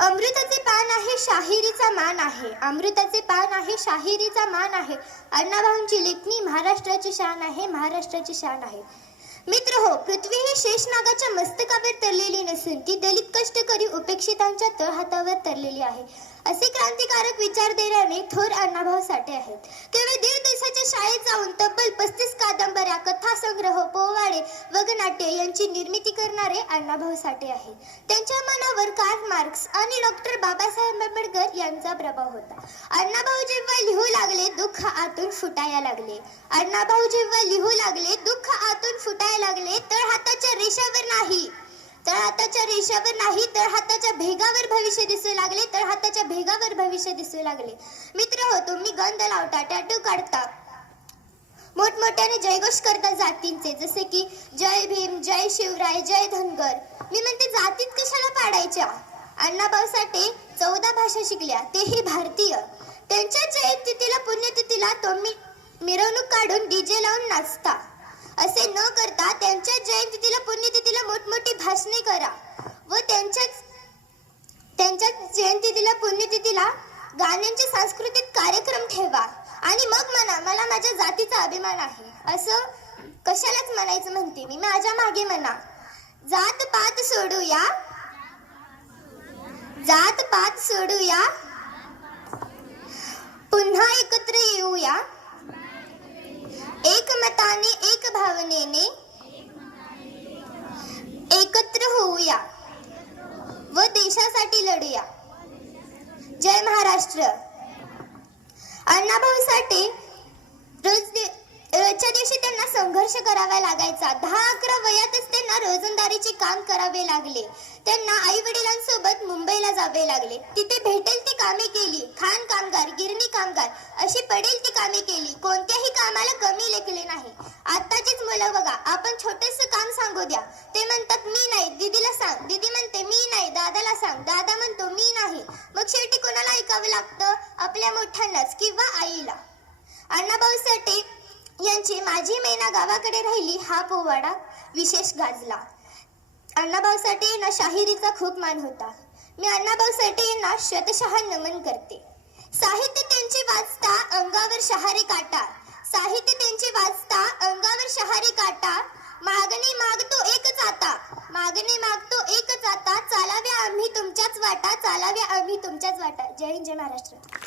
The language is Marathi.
अमृताचे पान आहे शाहिरीचा मान आहे. अमृताचे पान आहे शाहिरीचा मान आहे. अण्णाभाऊंची लेखणी महाराष्ट्राची शान आहे. महाराष्ट्राची शान आहे. मित्र हो, पृथ्वी ही शेषनागाच्या मस्तकावर तरलेली नसून ती दलित कष्टकरी उपेक्षितांच्या तळहातावर तरलेली आहे, असे क्रांतिकारक विचार देणारे थोर अण्णाभाऊ साठे आहेत. केवळ 1.5 दिवसाच्या शाळेत जाऊन तब्बल 35 कादंबऱ्या, कथासंग्रह, पोवाडे, वगनाट्य यांची निर्मिती करणारे अण्णाभाऊ साठे आहेत. त्यांच्या मनावर कार्ल मार्क्स आणि डॉक्टर बाबासाहेब आंबेडकर यांचा प्रभाव होता. अण्णाभाऊ जेव्हा लिहू लागले, दुःख आतून फुटायला लागले. अण्णाभाऊ जेव्हा लिहू लागले, दुःख आतून फुटायला लागले. तळहाताच्या रेषावर नाही, तळहाताच्या रेषावर नाही, तळहाताच्या भेगावर भविष्य दिसू लागले. तळहाताच्या भेगावर भविष्य दिसू लागले. मित्र हो, तुम्ही गंध लावता, टॅटू काढता, मोठमोठ्याने जयघोष करता जातींचे, जसे की जय भीम, जय शिवराय, जय धनगर. मी म्हणते, जातीत कशाला पाडायच्या? अण्णाभाऊ साठे 14 भाषा शिकल्या, तेही भारतीय. त्यांच्या जयंतीला, पुण्यतिथीला तुम्ही मिरवणूक काढून डीजे लावून नाचता. असे न करता त्यांच्या जयंतीला, पुण्यतिथीला मोठमोठी भाषणे करा व त्यांच्या जयंतीला, पुण्यतिथीला गाण्यांचे सांस्कृतिक कार्यक्रम ठेवा आणि मग म्हणा, मला माझ्या जातीचा अभिमान आहे. असं कशालाच म्हणायचं म्हणते मी, माझ्या मागे म्हणा. जात पात सोडूया, जात पात सोडूया, पुन्हा एकत्र येऊया, एकमताने, एक भावनेने एकत्र होऊया व देशासाठी लढूया. जय महाराष्ट्र. अण्णाभाऊ साठे रोजच्या दिवशी त्यांना संघर्ष करावा लागायचा. 10-11 वयातच त्यांना रोजंदारीचे काम करावे लागले. त्यांना आई वडिलांसोबत मुंबईला जावे लागले. तिथे भेटेल ती कामे केली. खाण कामगार, गिरणी कामगार अशी पडेल ती कामे केली. कोणत्याही कामाला कमी लेखले नाही. आताचीच मुलं बघा, आपण छोटेसं काम सांगू द्या, ते म्हणतात मी नाही. दीदीला सांग, दीदी म्हणते मी नाही. दादाला सांग, दादा म्हणतो मी नाही. मग शेवटी कोणाला ऐकावं लागतं? आपल्या मोठ्यांनाच किंवा आईला. अण्णाभाऊ साठे यांची माझी मैना गावाकडे राहिली हा पोवाडा विशेष गाजला. अण्णाभाऊ साठे यांना शाहिरीचा खूप मान होता. मी अण्णाभाऊ साठे यांना शतशः नमन करते. साहित्य त्यांचे वाचता अंगावर शहारे काटा, साहित्य त्यांचे वाचता अंगावर शहारे काटा. मागणी मागतो एकच आता, मागणी मागतो एकच आता. चालाव्या आम्ही तुमच्याच वाटा, चालाव्या आम्ही तुमच्याच वाटा. जय हिंद, जय महाराष्ट्र.